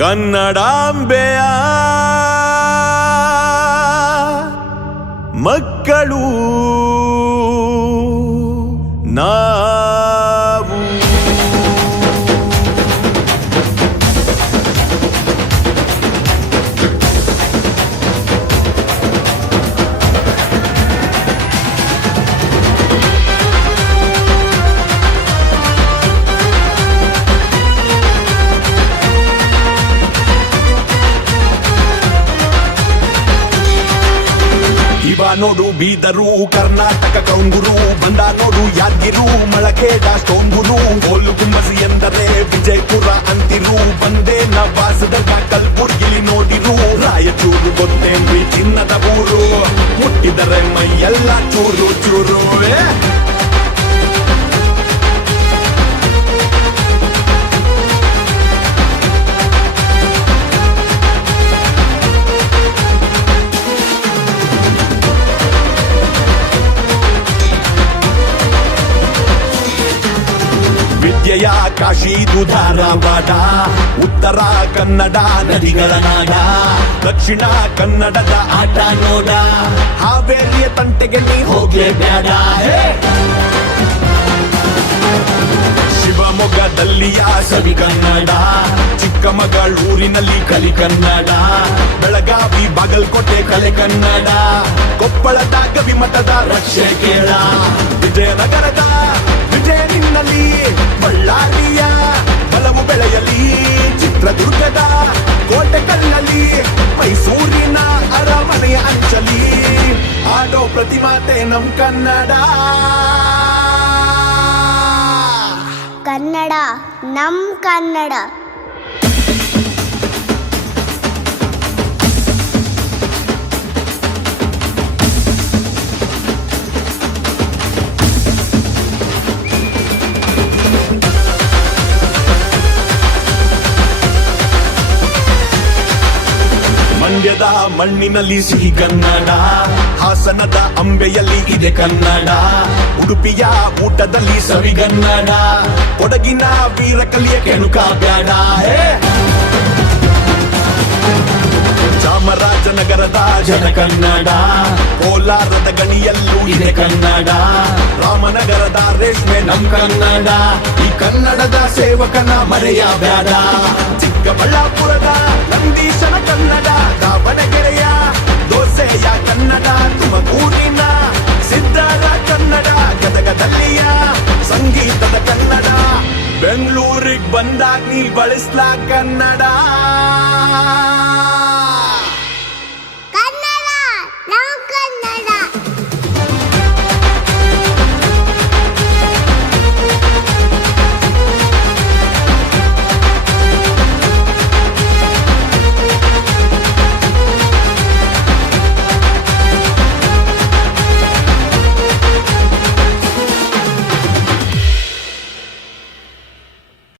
ಕನ್ನಡಾಂಬೆಯ ಮಕ್ಕಳು ನಾವು. ಇವ ನೋಡು ಬೀದರು ಕರ್ನಾಟಕ ಕೌಂಗುರು, ಬಂದ ನೋಡು ಯಾದಗಿರು ಮಳಖೇಡ ಸ್ಟೋಂಗುರು, ಗೋಲು ಗುಮ್ಮಸಿ ಎಂದರೆ ವಿಜಯಪುರ ಅಂತಿರು, ಬಂದೇ ನವಾಸದಾಗ ಕಲ್ಬುರ್ಗಿಲಿ ನೋಡಿರು, ರಾಯಚೂರು ಗೊತ್ತೇನ್ರಿ ಚಿನ್ನದ ಊರು, ಮುಟ್ಟಿದರೆ ಮೈಯೆಲ್ಲ ಚೂರು ಚೂರು. ವಿದ್ಯೆಯ ಕಾಶಿದು ಧಾರವಾಡ, ಉತ್ತರ ಕನ್ನಡ ನದಿಗಳ ನಾಡ, ದಕ್ಷಿಣ ಕನ್ನಡದ ಆಟ ನೋಡ, ಹಾವೇರಿಯ ತಂಟೆಗೆ ನೀ ಹೋಗ್ಲೇಬೇಡ. ಶಿವಮೊಗ್ಗದಲ್ಲಿಯ ಸವಿ ಕನ್ನಡ, ಚಿಕ್ಕಮಗಳೂರಿನಲ್ಲಿ ಕಲಿ ಕನ್ನಡ, ಬೆಳಗಾವಿ ಬಾಗಲಕೋಟೆ ಕಲೆ ಕನ್ನಡ, ಕೊಪ್ಪಳದ ಗವಿಮಠದ ರಕ್ಷೆ ಕೇಳ, ವಿಜಯನಗರದ ವಿಜಯನಿನ್ನಲ್ಲಿ, ಬಳ್ಳಾರಿಯ ಬಲವು ಬೆಳೆಯಲಿ, ಚಿತ್ರದುರ್ಗದ ಕೋಟೆ ಕಲ್ಲಲ್ಲಿ, ಮೈಸೂರಿನ ಅರಮನೆಯ ಅಂಚಲಿ, ಆಡೋ ಪ್ರತಿಮಾತೆ ನಮ್ ಕನ್ನಡ. ಕನ್ನಡ ನಮ್ ಕನ್ನಡ. ಮಂಡ್ಯದ ಮಣ್ಣಿನಲ್ಲಿ ಸಿಹಿ ಕನ್ನಡ, ಹಾಸನದ ಅಂಬೆಯಲ್ಲಿ ಇದೆ ಕನ್ನಡ, ಉಡುಪಿಯ ಊಟದಲ್ಲಿ ಸವಿಗನ್ನಡ, ಕೊಡಗಿನ ವೀರಕಲಿಯ ಕೆಣುಕ ಬೇಡ. ಚಾಮರಾಜನಗರದ ಜನ ಕನ್ನಡ, ಕೋಲಾರದ ಗಣಿಯಲ್ಲೂ ಇದೆ ಕನ್ನಡ, ರಾಮನಗರದ ರೇಷ್ಮೆ ನಮ್ ಕನ್ನಡ, ಈ ಕನ್ನಡದ ಸೇವಕನ ಮರೆಯಬೇಡ. ಚಿಕ್ಕಬಳ್ಳಾಪುರದ ನಂದೀಶನ ಕನ್ನಡ, ದಾವಣಗೆರೆಯ ದೋಸೆಯ ಕನ್ನಡ, ತುಮಕೂರಿನ ಸಿದ್ಧರ ಕನ್ನಡ, ಗದಗದಲ್ಲಿಯ ಸಂಗೀತದ ಕನ್ನಡ, ಬೆಂಗಳೂರಿಗೆ ಬಂದಾಗ ನೀ ಬಳಸ್ಲಾ ಕನ್ನಡ.